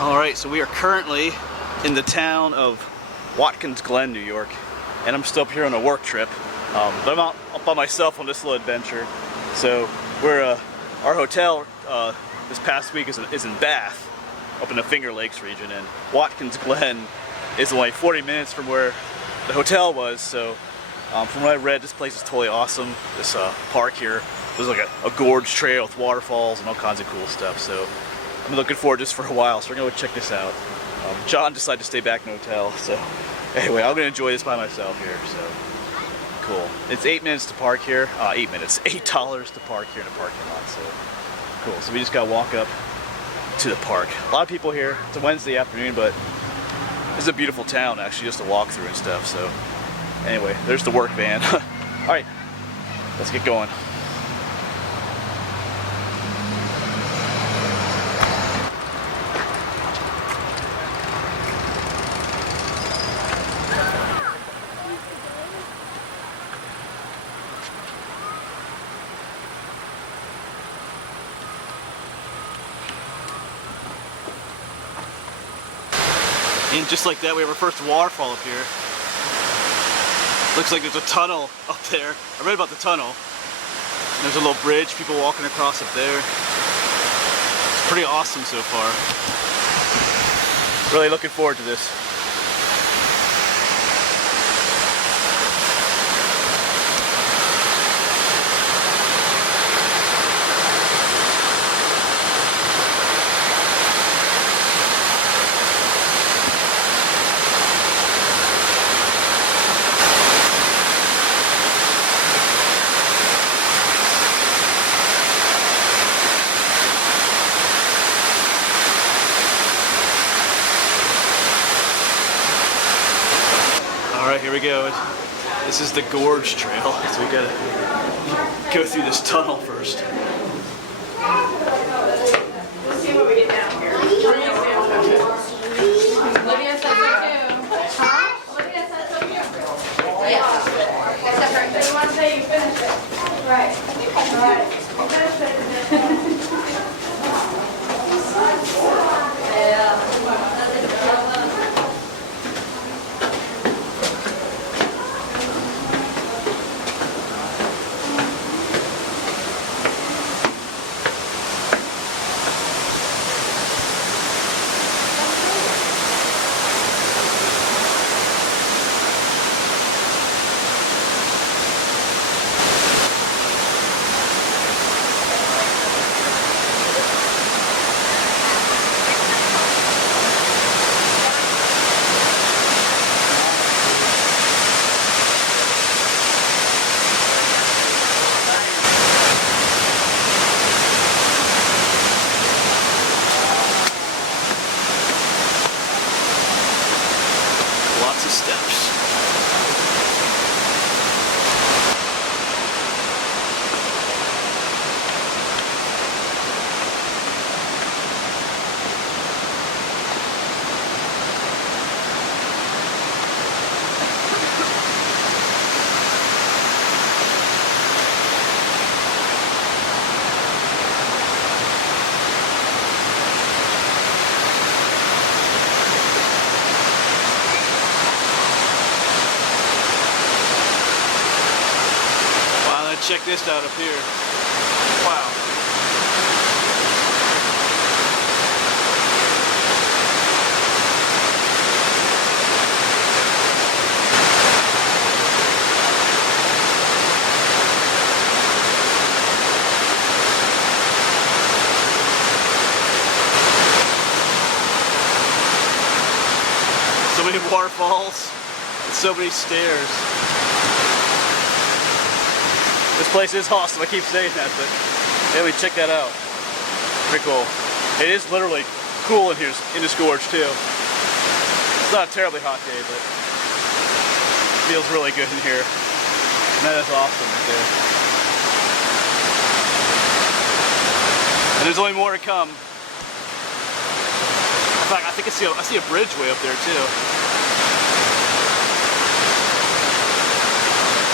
Alright, so we are currently in the town of Watkins Glen, New York, and I'm still up here on a work trip, but I'm out by myself on this little adventure. So we're our hotel this past week is in Bath, up in the Finger Lakes region, and Watkins Glen is only 40 minutes from where the hotel was. So from what I read, this place is totally awesome. This park here, there's like a gorge trail with waterfalls and all kinds of cool stuff. So I'm looking forward to this for a while, so we're gonna go check this out. John decided to stay back in the hotel, so anyway, I'm gonna enjoy this by myself here. So cool. It's 8 minutes to park here. 8 minutes, $8 to park here in the parking lot. So cool. So we just gotta walk up to the park. A lot of people here. It's a Wednesday afternoon, but this is a beautiful town actually, just to walk through and stuff. So anyway, there's the work van. All right, let's get going. And just like that, we have our first waterfall up here. Looks like there's a tunnel up there. I read about the tunnel. There's a little bridge, people walking across up there. It's pretty awesome so far. Really looking forward to this. Alright, here we go. This is the Gorge Trail, so we gotta go through this tunnel first. Let's see what we get down here. Lydia said so too. Huh? Lydia said so too. Yeah. Except for you want to say you finished it. Right. Right. You finished it. Yeah. Lots of steps. Check this out up here. Wow. So many waterfalls and so many stairs. This place is awesome, I keep saying that, but anyway, check that out. Pretty cool. It is literally cool in here, in this gorge too. It's not a terribly hot day, but it feels really good in here. And that is awesome right there. And there's only more to come. In fact, I think I see a bridge way up there too.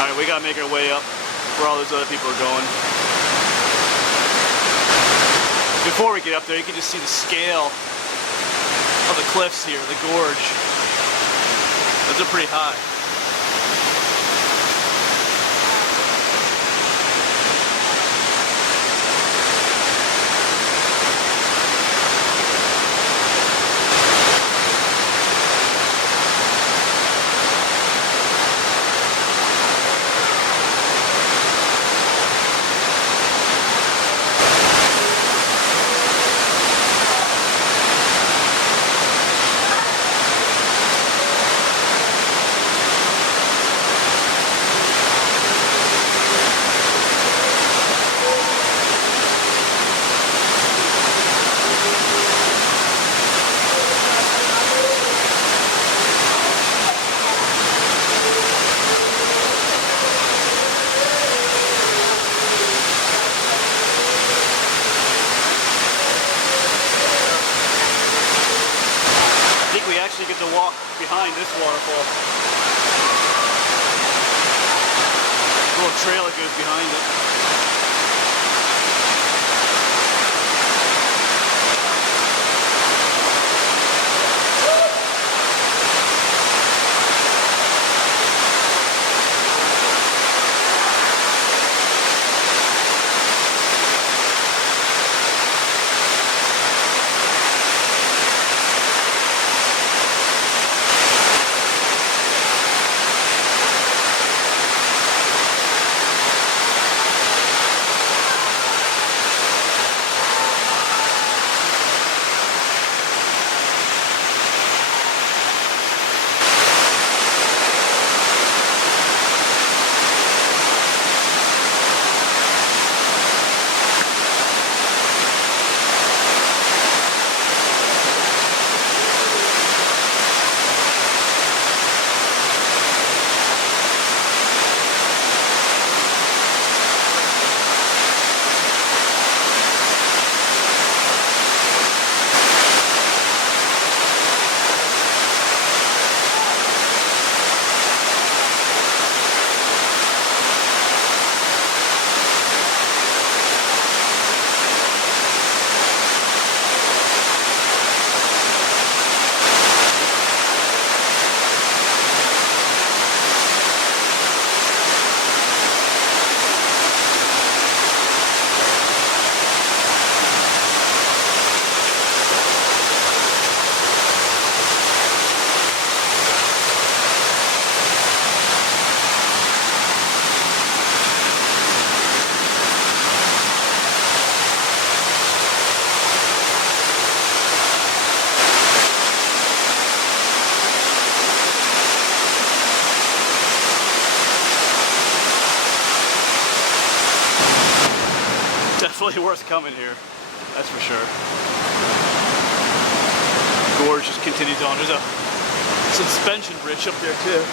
Alright, we gotta make our way up where all those other people are going. Before we get up there, you can just see the scale of the cliffs here, the gorge. Those are pretty high. You get to walk behind this waterfall. A little trail that goes behind it. Definitely worth coming here, that's for sure. Gorge just continues on. There's a suspension bridge up there too.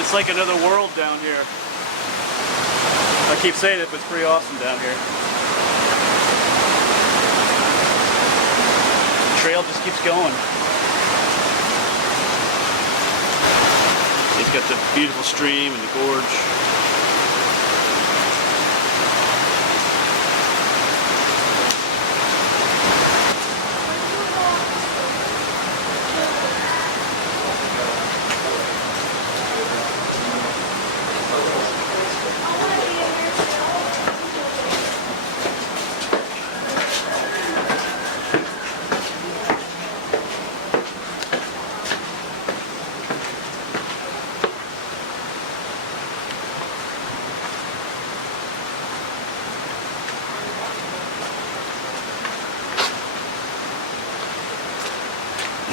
It's like another world down here. I keep saying it, but it's pretty awesome down here. The trail just keeps going. It's got the beautiful stream and the gorge.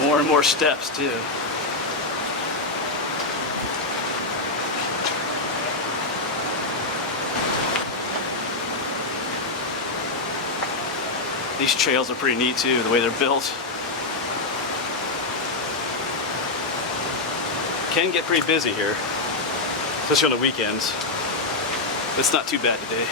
More and more steps too. These trails are pretty neat too, the way they're built. Can get pretty busy here, especially on the weekends. It's not too bad today.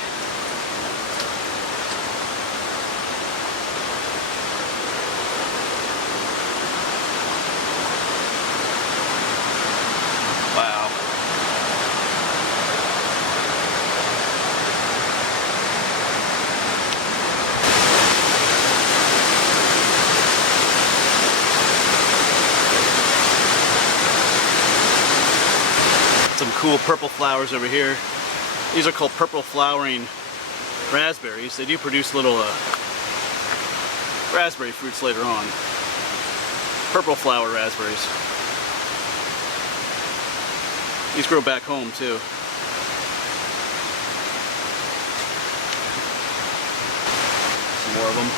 Wow. Some cool purple flowers over here. These are called purple flowering raspberries. They do produce little raspberry fruits later on. Purple flower raspberries. These grow back home too. Some more of them.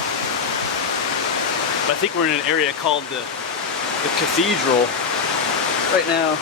But I think we're in an area called the Cathedral right now.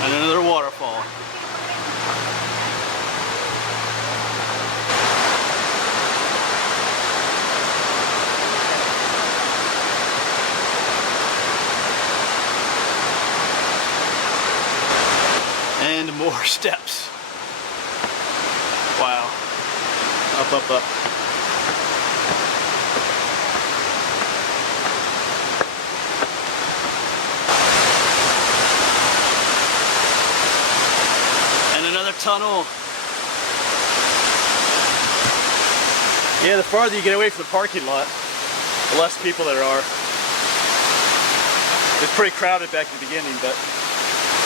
And another waterfall. And more steps. Wow. Up, up, up. Tunnel. Yeah, the farther you get away from the parking lot, the less people there are. It's pretty crowded back at the beginning, but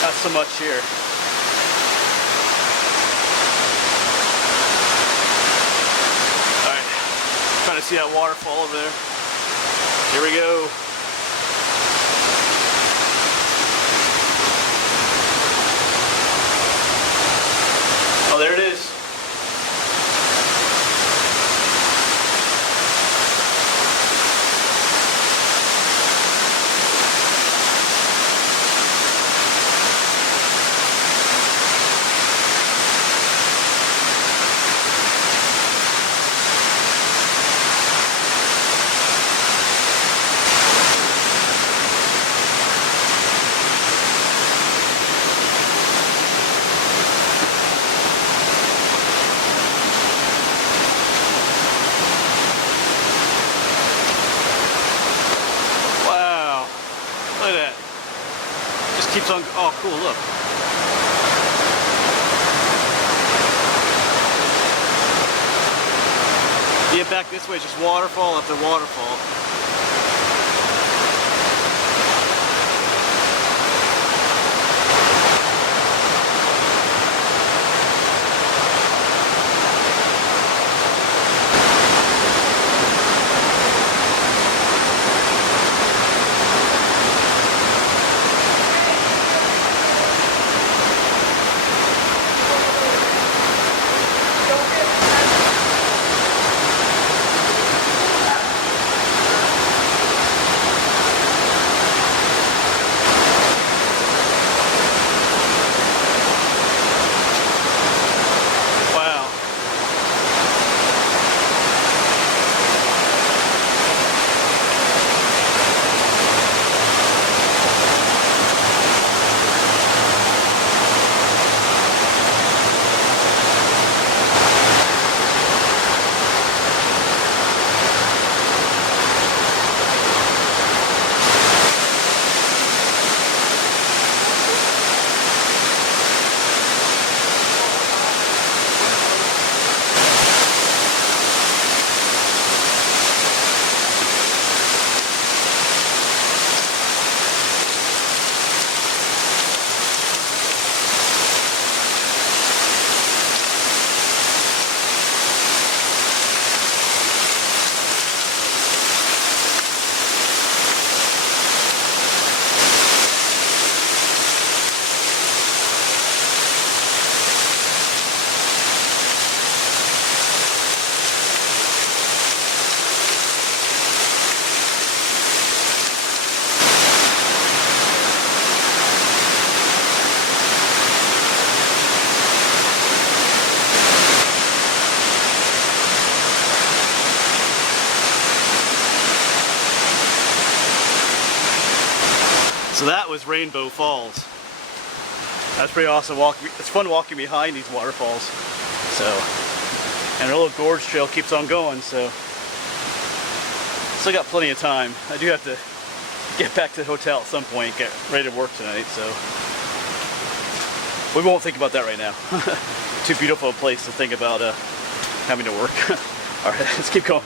not so much here. Alright, trying to see that waterfall over there. Here we go. Oh, there it is. Look at that. Just keeps on. Oh, cool, look. Get back this way, just waterfall after waterfall. So that was Rainbow Falls. That's pretty awesome. It's fun walking behind these waterfalls. So, and our little gorge trail keeps on going. So, still got plenty of time. I do have to get back to the hotel at some point, get ready to work tonight. So, we won't think about that right now. Too beautiful a place to think about having to work. All right, let's keep going.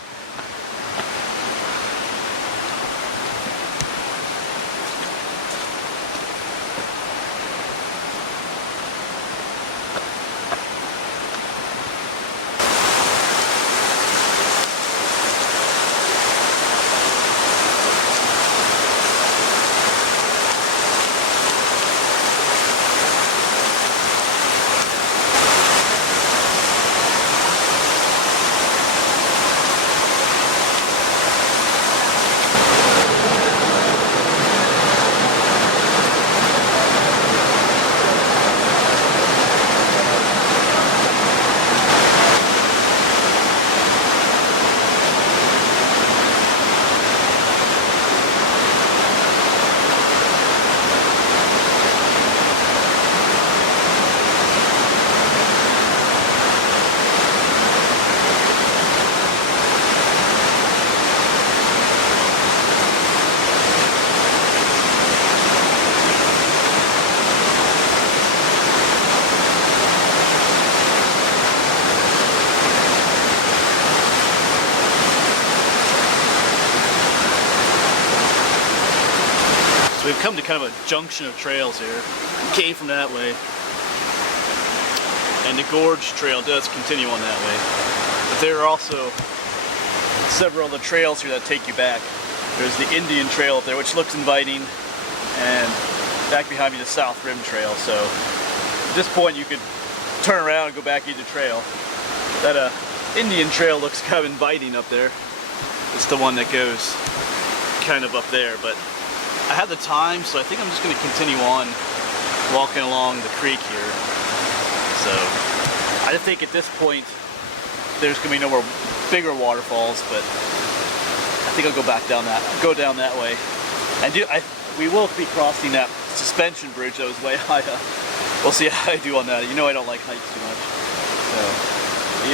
We've come to kind of a junction of trails here. Came from that way. And the Gorge Trail does continue on that way. But there are also several other trails here that take you back. There's the Indian Trail up there, which looks inviting. And back behind me, the South Rim Trail. So at this point, you could turn around and go back either trail. That Indian Trail looks kind of inviting up there. It's the one that goes kind of up there, but I have the time, so I think I'm just going to continue on walking along the creek here. So I think at this point there's going to be no more bigger waterfalls, but I think I'll go down that way. And we will be crossing that suspension bridge that was way high up. We'll see how I do on that. You know I don't like hikes too much. So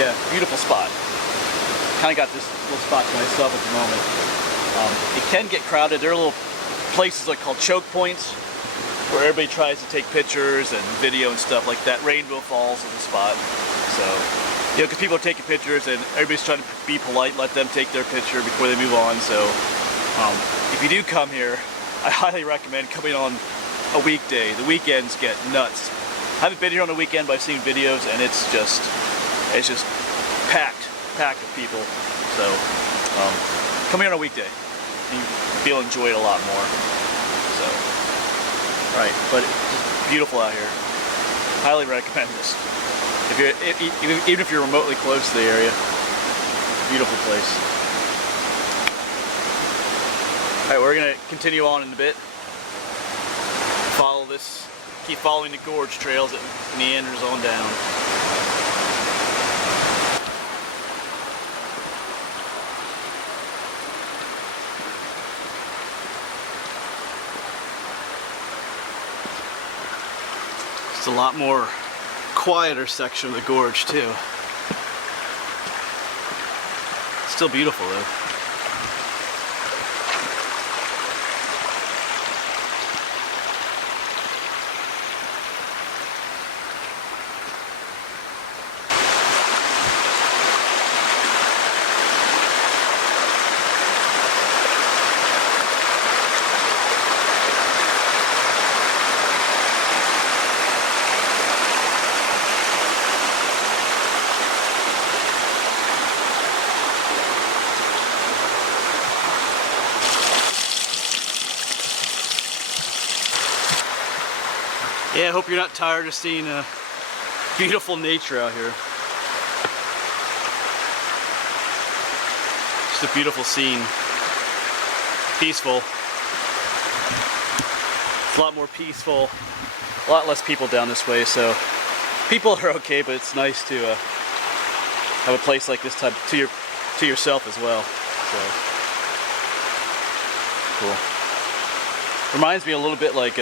yeah, beautiful spot. Kind of got this little spot to myself at the moment. It can get crowded. There are little places like called choke points where everybody tries to take pictures and video and stuff like that. Rainbow Falls is the spot. So, you know, because people are taking pictures and everybody's trying to be polite, let them take their picture before they move on. So, if you do come here, I highly recommend coming on a weekday. The weekends get nuts. I haven't been here on a weekend, but I've seen videos and it's just packed of people. So, come here on a weekday. You'll enjoy it a lot more. So, right, but it's just beautiful out here. Highly recommend this. Even if you're remotely close to the area, beautiful place. All right, we're gonna continue on in a bit. Keep following the Gorge trails that meanders on down. It's a lot more quieter section of the gorge too. Still beautiful though. Yeah, I hope you're not tired of seeing beautiful nature out here. Just a beautiful scene. Peaceful. It's a lot more peaceful. A lot less people down this way, so people are okay, but it's nice to have a place like this type to yourself as well. So cool. Reminds me a little bit like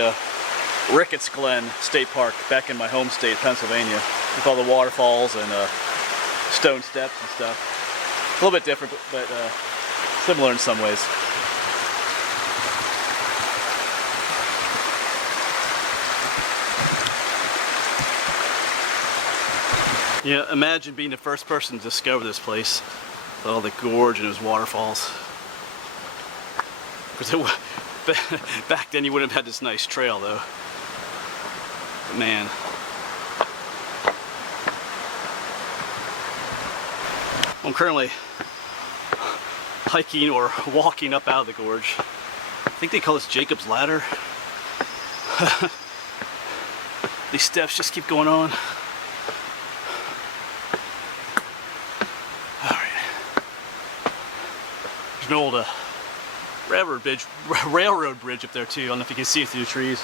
Watkins Glen State Park back in my home state, Pennsylvania, with all the waterfalls and stone steps and stuff. A little bit different, but similar in some ways. Yeah, imagine being the first person to discover this place, with all the gorge and those waterfalls. Back then you wouldn't have had this nice trail though. But man. I'm currently hiking or walking up out of the gorge. I think they call this Jacob's Ladder. These steps just keep going on. An old railroad bridge up there too. I don't know if you can see it through the trees.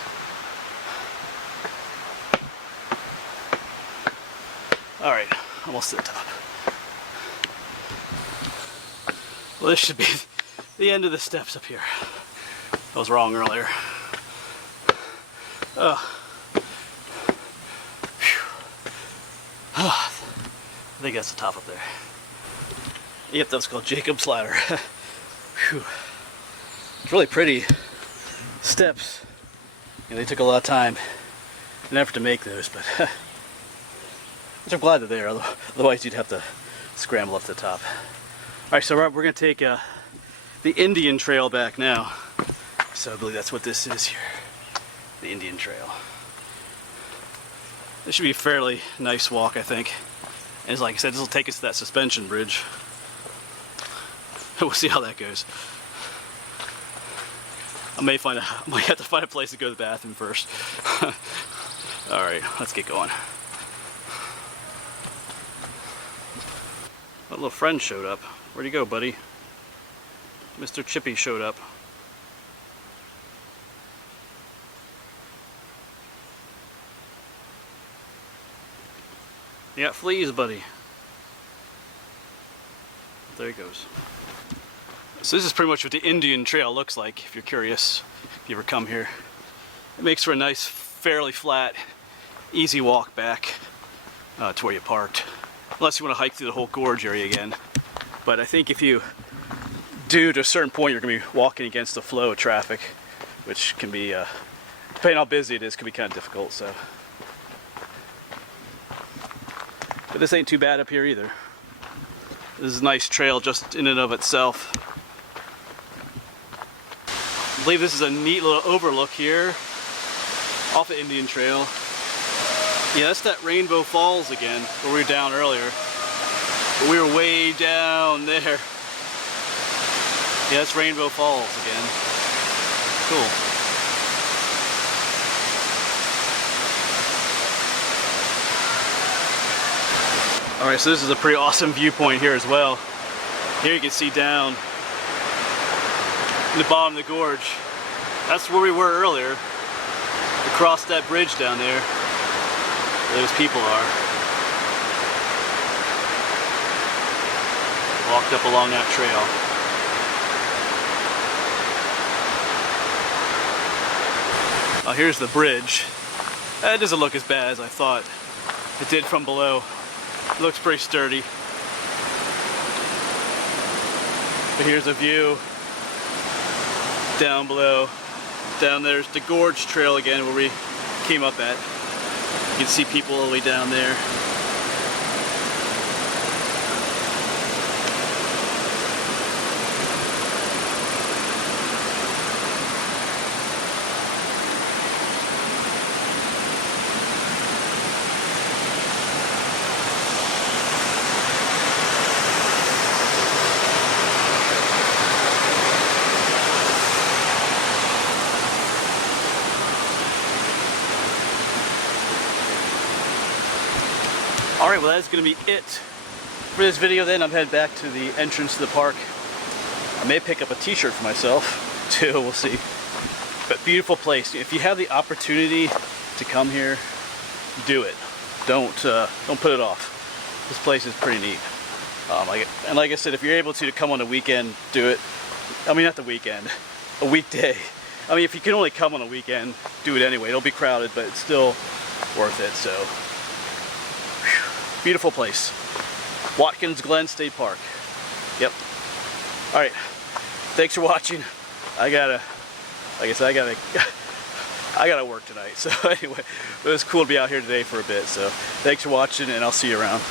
Alright, almost to the top. Well, this should be the end of the steps up here. I was wrong earlier. I think that's the top up there. Yep, that's called Jacob's Ladder. Whew. It's really pretty steps. You know, they took a lot of time and effort to make those, but I'm glad they're there. Otherwise, you'd have to scramble up to the top. All right, so we're going to take the Indian Trail back now. So I believe that's what this is here, the Indian Trail. This should be a fairly nice walk, I think. And like I said, this will take us to that suspension bridge. We'll see how that goes. I might have to find a place to go to the bathroom first. All right, let's get going. My little friend showed up. Where'd he go, buddy? Mr. Chippy showed up. You got fleas, buddy. There he goes. So this is pretty much what the Indian Trail looks like, if you're curious, if you ever come here. It makes for a nice, fairly flat, easy walk back to where you parked. Unless you want to hike through the whole gorge area again. But I think if you do, to a certain point, you're going to be walking against the flow of traffic, which can be, depending on how busy it is, can be kind of difficult. So, but this ain't too bad up here either. This is a nice trail just in and of itself. I believe this is a neat little overlook here off the Indian Trail. Yeah, that's that Rainbow Falls again, where we were down earlier. But we were way down there. Yeah, that's Rainbow Falls again. Cool. Alright, so this is a pretty awesome viewpoint here as well. Here you can see down in the bottom of the gorge. That's where we were earlier. We crossed that bridge down there. Where those people are. Walked up along that trail. Oh, here's the bridge. It doesn't look as bad as I thought it did from below. It looks pretty sturdy. But here's a view down below. Down there's the Gorge Trail again, where we came up at. You can see people all the way down there. Alright, well that's going to be it for this video then. I'm headed back to the entrance to the park. I may pick up a t-shirt for myself too, we'll see. But beautiful place. If you have the opportunity to come here, do it. Don't put it off. This place is pretty neat. And like I said, if you're able to come on the weekend, do it. I mean, not the weekend, a weekday. I mean, if you can only come on a weekend, do it anyway. It'll be crowded, but it's still worth it. So, whew, beautiful place. Watkins Glen State Park. Yep. All right. Thanks for watching. Like I said, I gotta work tonight. So anyway, it was cool to be out here today for a bit. So thanks for watching, and I'll see you around.